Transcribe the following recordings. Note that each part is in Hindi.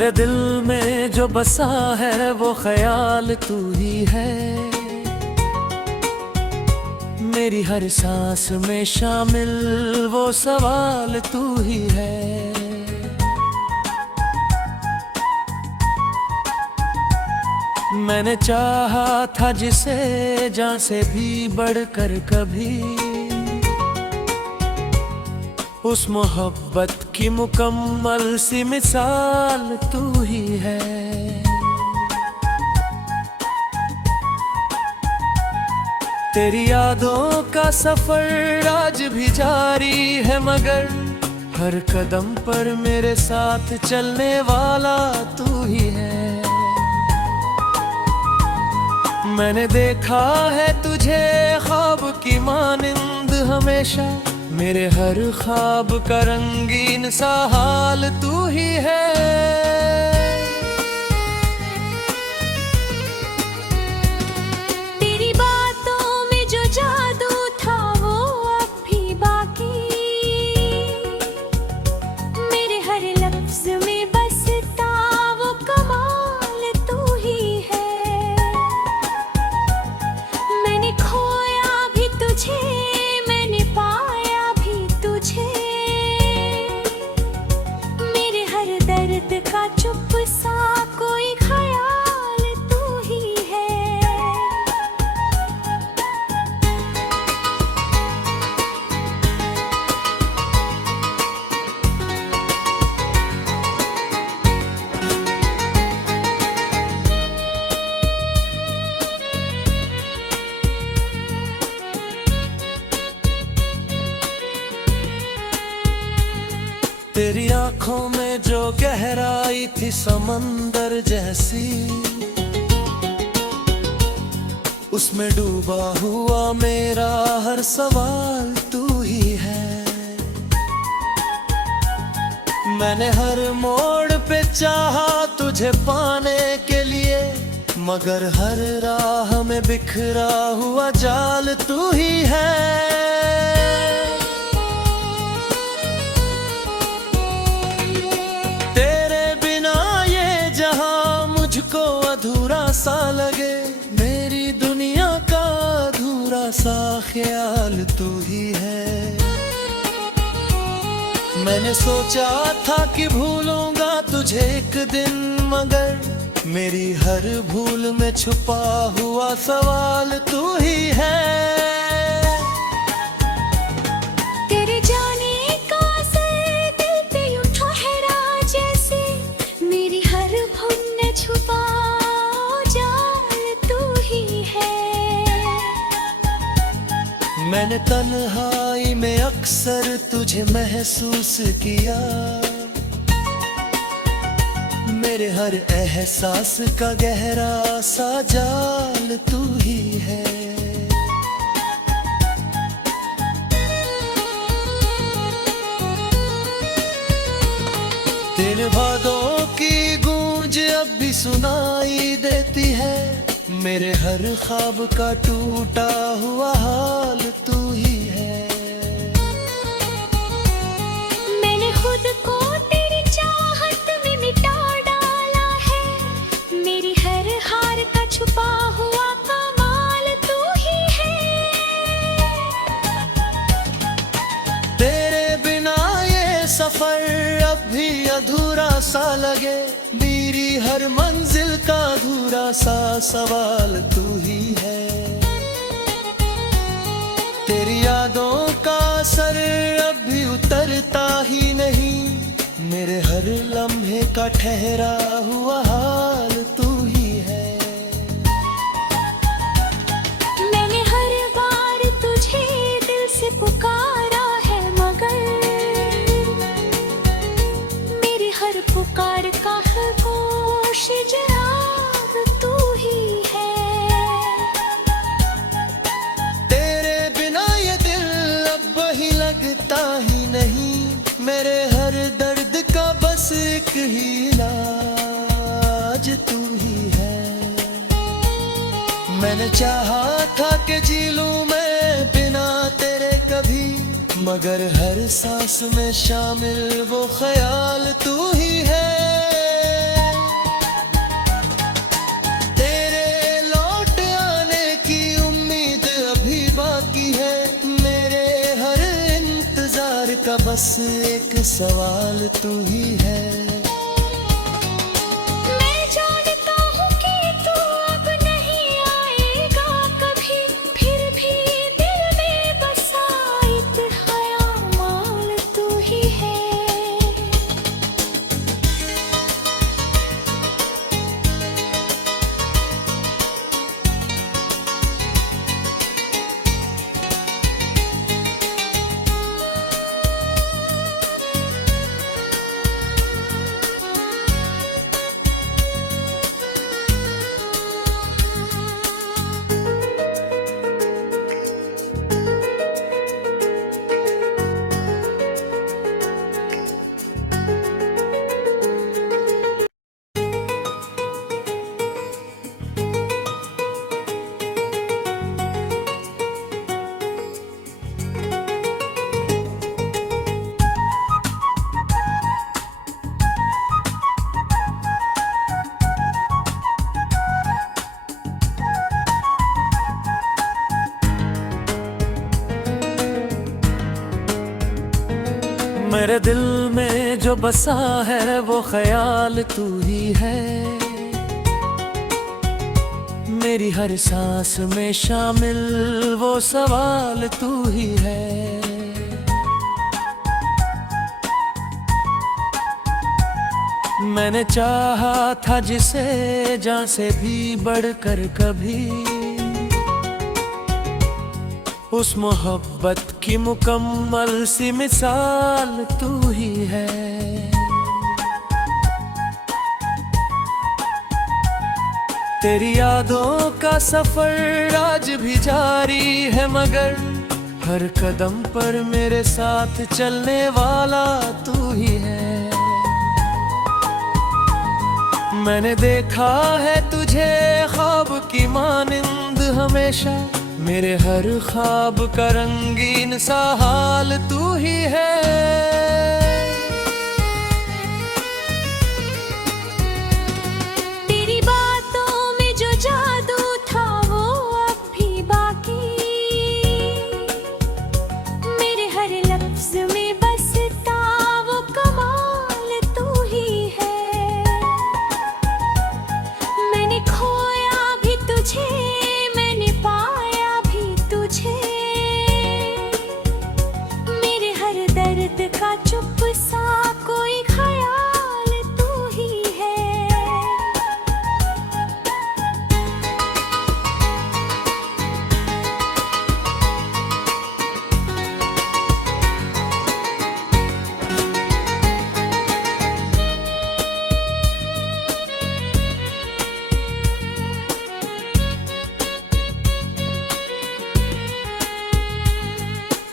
मेरे दिल में जो बसा है वो ख्याल तू ही है। मेरी हर सांस में शामिल वो सवाल तू ही है। मैंने चाहा था जिसे जान से भी बढ़कर कभी, उस मोहब्बत की मुकम्मल सी मिसाल तू ही है। तेरी यादों का सफर आज भी जारी है, मगर हर कदम पर मेरे साथ चलने वाला तू ही है। मैंने देखा है तुझे ख्वाब की मानिंद हमेशा, मेरे हर ख्वाब का रंगीन सा हाल तू ही है। तेरी बातों में जो जादू था वो अब भी बाकी, मेरे हर लफ्ज में बसता वो कमाल तू ही है। मैंने खोया भी तुझे, का चुप सा कोई ख्याल तू ही है। तेरी आंखों में जो गहराई थी समंदर जैसी, उसमें डूबा हुआ मेरा हर सवाल तू ही है। मैंने हर मोड़ पे चाहा तुझे पाने के लिए, मगर हर राह में बिखरा हुआ जाल तू ही है। मुझको अधूरा सा लगे, मेरी दुनिया का अधूरा सा ख्याल तू ही है। मैंने सोचा था कि भूलूंगा तुझे एक दिन, मगर मेरी हर भूल में छुपा हुआ सवाल तू ही है। तेरे जाने का असर दिल पे यूं ठहरा जैसे, मेरी हर भूल छुपा जाल तू ही है। मैंने तन्हाई में अक्सर तुझे महसूस किया, मेरे हर एहसास का गहरा सा जाल तू ही है। तेरे वादों की गूंज अब भी सुनाई देती है, मेरे हर ख्वाब का टूटा हुआ हाल तू ही है। मैंने खुद को तेरी चाहत में मिटा डाला है, मेरी हर हार का छुपा हुआ कमाल तू ही है। तेरे बिना ये सफर अब भी अधूरा सा लगे, मेरी हर मंजिल का अधूरा सा सवाल तू ही है। तेरी यादों का असर अब भी उतरता ही नहीं, मेरे हर लम्हे का ठहरा हुआ हाल तू ही है। मैंने हर बार तुझे दिल से पुकारा है, मगर मेरी हर पुकार का खामोश जवाब तू ही है। तेरे बिना ये दिल अब वही लगता ही नहीं, मेरे हर दर्द का बस एक ही इलाज तू ही है। मैंने चाहा था कि जी लूं मैं बिना तेरे कभी, मगर हर सांस में शामिल वो ख्याल तू ही है। का बस एक सवाल तू ही है। मैं जानता हूँ कि तू अब नहीं आएगा कभी, फिर भी दिल में बसा एक ख्याल तू ही है। मेरे दिल में जो बसा है वो ख्याल तू ही है। मेरी हर सांस में शामिल वो सवाल तू ही है। मैंने चाहा था जिसे जान से भी बढ़कर कभी, उस मोहब्बत की मुकम्मल सी मिसाल तू ही है। तेरी यादों का सफर आज भी जारी है, मगर हर कदम पर मेरे साथ चलने वाला तू ही है। मैंने देखा है तुझे ख्वाब की मानिंद हमेशा, मेरे हर ख्वाब का रंगीन सा हाल तू ही है। तेरी बातों में जो जादू था वो अब भी बाकी, मेरे हर लफ्ज में बसता वो कमाल तू ही है। मैंने खोया भी तुझे, मैंने पाया भी तुझे, मेरे हर दर्द का चुप सा कोई ख्याल तू ही है।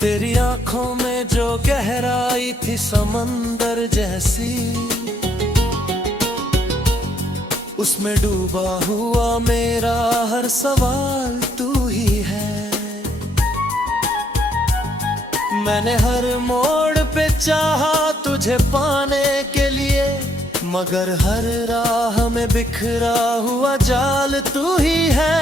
तेरी आंखों में जो गहराई थी समंदर जैसी, उसमें डूबा हुआ मेरा हर सवाल तू ही है। मैंने हर मोड़ पे चाहा तुझे पाने के लिए, मगर हर राह में बिखरा हुआ जाल तू ही है।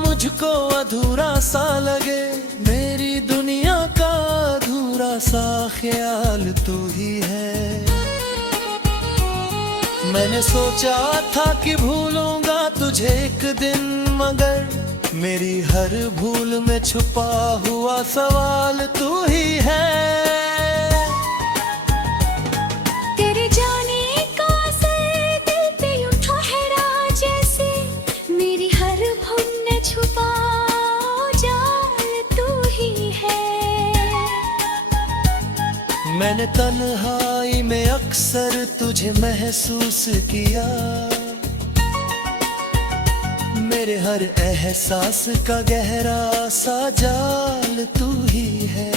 मुझको अधूरा सा लगे, मेरी दुनिया का अधूरा सा ख्याल तू ही है। मैंने सोचा था कि भूलूंगा तुझे एक दिन, मगर मेरी हर भूल में छुपा हुआ सवाल तू ही है। तेरे जाने का असर दिल पे यूं ठहरा जैसे, मेरी हर भूल में छुपा जाल तू ही है। मैंने तन्हाई में अक्सर तुझे महसूस किया, मेरे हर एहसास का गहरा सा जाल तू ही है।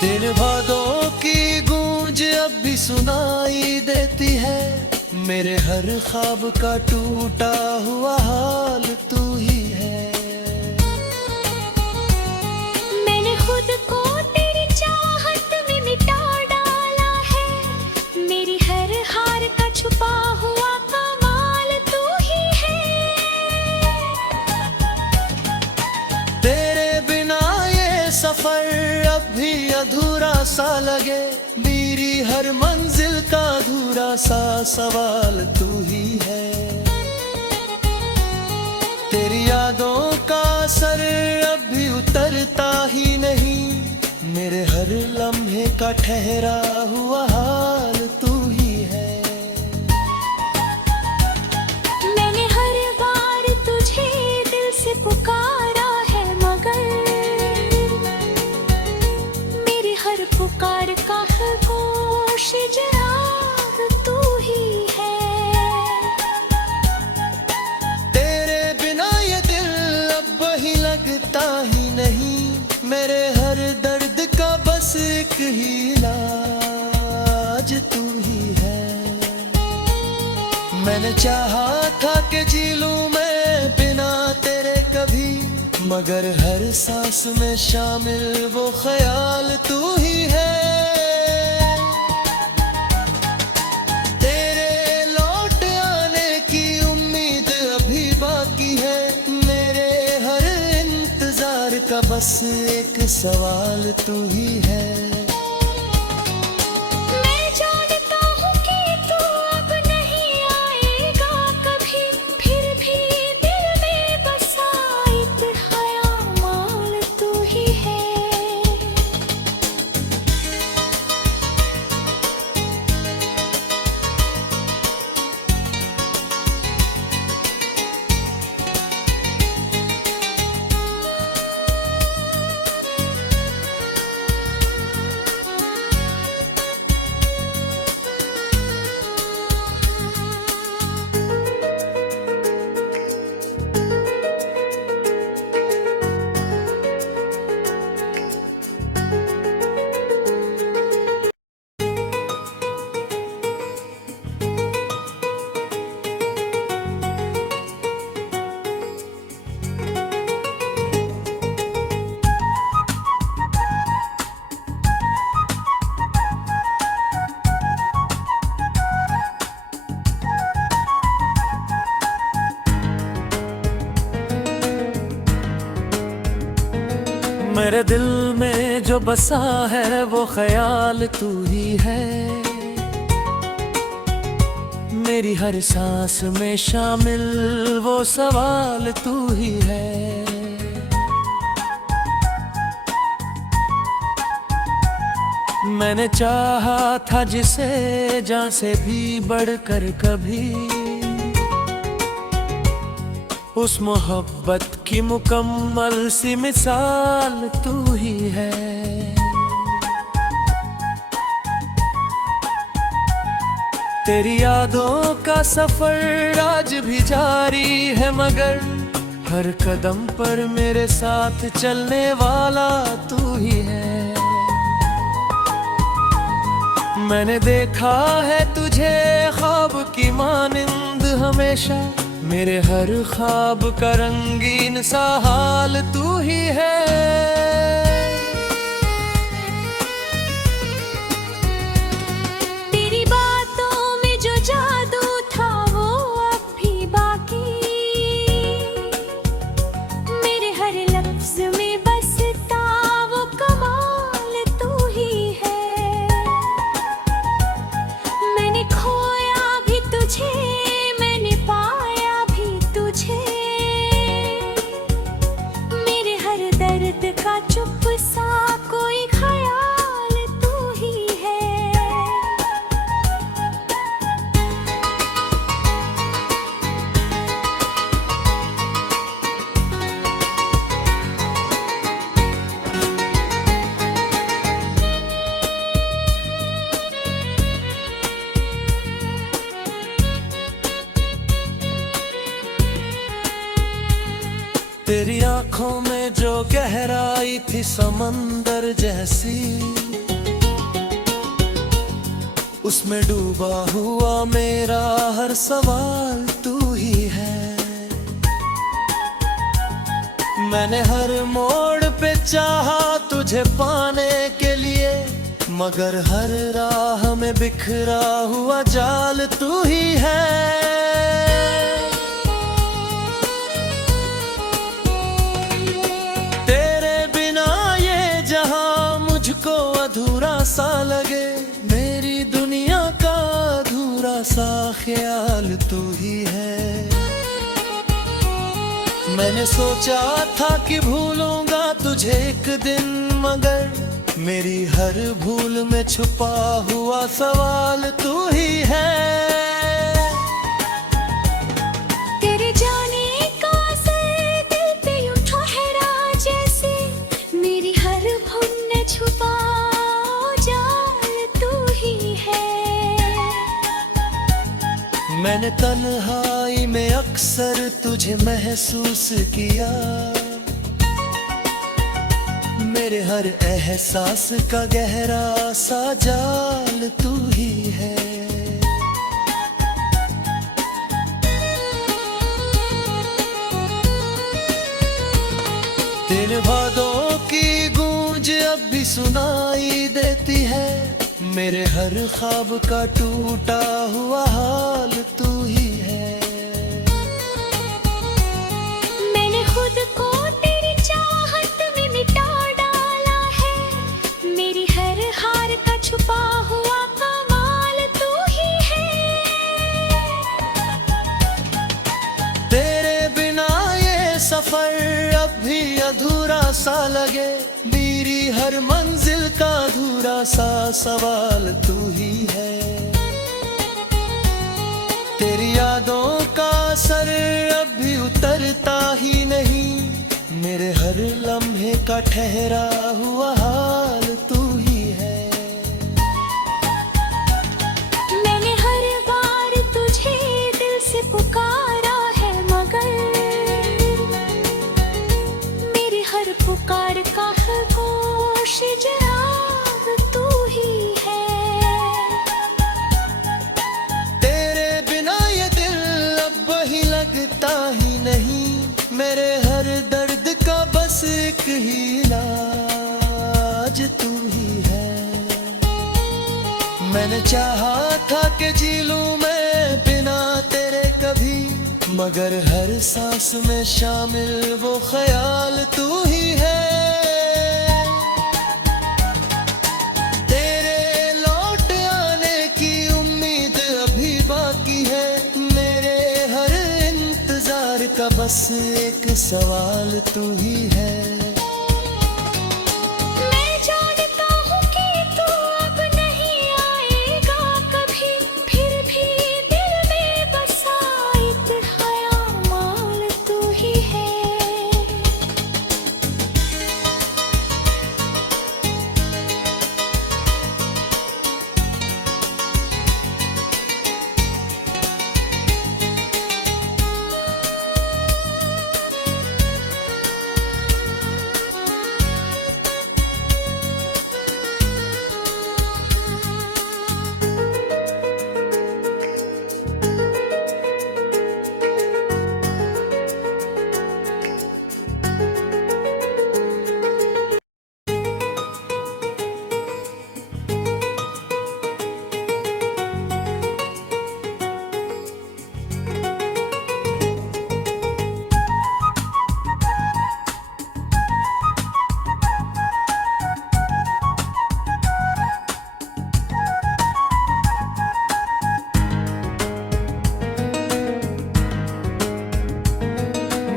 तेरे वादों की गूंज अब भी सुनाई देती है, मेरे हर ख्वाब का टूटा हुआ हाल तू ही है। मैंने खुद को तेरी चाहत में सा लगे, मेरी हर मंजिल का अधूरा सा सवाल तू ही है। तेरी यादों का असर अब भी उतरता ही नहीं, मेरे हर लम्हे का ठहरा हुआ हाल तू ही है। मैंने हर बार तुझे दिल से पुकारा है, मगर मेरी हर पुकार का खामोश जवाब तू ही है। तेरे बिना ये दिल अब वही लगता ही नहीं, मेरे हर दर्द का बस एक ही इलाज तू ही है। मैंने चाहा था कि जी लूं मैं बिना तेरे कभी, मगर हर सांस में शामिल वो ख्याल तू ही है। तेरे लौट आने की उम्मीद अभी बाकी है, मेरे हर इंतजार का बस एक सवाल तू ही है। मैं जानता हूँ कि तू अब नहीं आएगा कभी, फिर भी दिल में बसा एक ख्याल तू ही है। मेरे दिल में जो बसा है वो ख्याल तू ही है, मेरी हर सांस में शामिल वो सवाल तू ही है। मैंने चाहा था जिसे जान से भी बढ़कर कभी, उस मोहब्बत की मुकम्मल सी मिसाल तू ही है। तेरी यादों का सफर आज भी जारी है, मगर हर कदम पर मेरे साथ चलने वाला तू ही है। मैंने देखा है तुझे ख्वाब की मानिंद हमेशा, मेरे हर ख्वाब का रंगीन सा हाल तू ही है। तेरी बातों में जो जादू था वो अब भी बाकी, मेरे हर लफ्ज में बसता वो कमाल तू ही है। मैंने खोया भी तुझे, मैंने पाया भी तुझे, मेरे हर दर्द का चुप सा कोई ख्याल तू ही है। तेरी आंखों में जो गहराई थी समंदर जैसी, उसमें डूबा हुआ मेरा हर सवाल तू ही है। मैंने हर मोड़ पे चाहा तुझे पाने के लिए, मगर हर राह में बिखरा हुआ जाल तू ही है। ख्याल तू ही है। मैंने सोचा था कि भूलूंगा तुझे एक दिन, मगर मेरी हर भूल में छुपा हुआ सवाल तू ही है। तेरे जाने का असर दिल पे यूं ठहरा जैसे मेरी हर भूल में छुपा जाल तू ही है। मैंने तन्हाई में अक्सर तुझे महसूस किया, मेरे हर एहसास का गहरा सा जाल तू ही है। तेरे वादों की गूंज अब भी सुनाई देती है, मेरे हर ख्वाब का टूटा हुआ हाल तू ही है। मैंने खुद को तेरी चाहत में मिटा डाला है, मेरी हर हार का छुपा हुआ कमाल तू ही है। तेरे बिना ये सफर अब भी अधूरा सा लगे, मेरी हर मंजिल का अधूरा सा सवाल तू ही है। तेरी यादों का असर अब भी उतरता ही नहीं, मेरे हर लम्हे का ठहरा हुआ हाल तू ही है। मैंने हर बार तुझे दिल से पुकारा है, मगर मेरी हर पुकार का खामोश जवाब तू ही है। तेरे बिना ये दिल अब वही लगता ही नहीं, मेरे हर दर्द का बस एक ही इलाज तू ही है। मैंने चाहा था कि जी लूं मैं बिना तेरे कभी, मगर हर सांस में शामिल वो ख्याल तू ही है। तेरे लौट आने की उम्मीद अभी बाकी है, मेरे हर इंतजार का बस एक सवाल तू ही है। मैं जानता हूँ कि तू अब नहीं आएगा कभी, फिर भी दिल में बसा एक ख्याल तू ही है।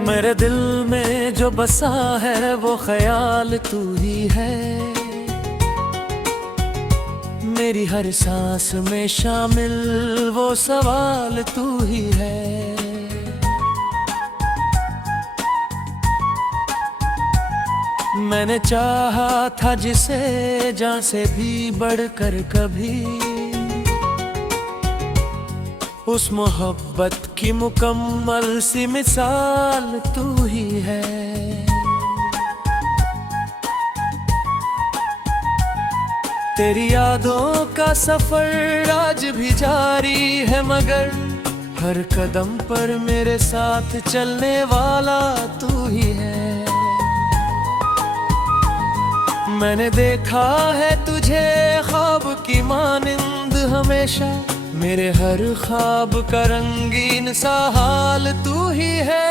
मेरे दिल में जो बसा है वो ख्याल तू ही है, मेरी हर सांस में शामिल वो सवाल तू ही है। मैंने चाहा था जिसे जान से भी बढ़कर कभी, उस मोहब्बत की मुकम्मल सी मिसाल तू ही है। तेरी यादों का सफर आज भी जारी है, मगर हर कदम पर मेरे साथ चलने वाला तू ही है। मैंने देखा है तुझे ख्वाब की मानिंद हमेशा, मेरे हर ख्वाब का रंगीन सा हाल तू ही है।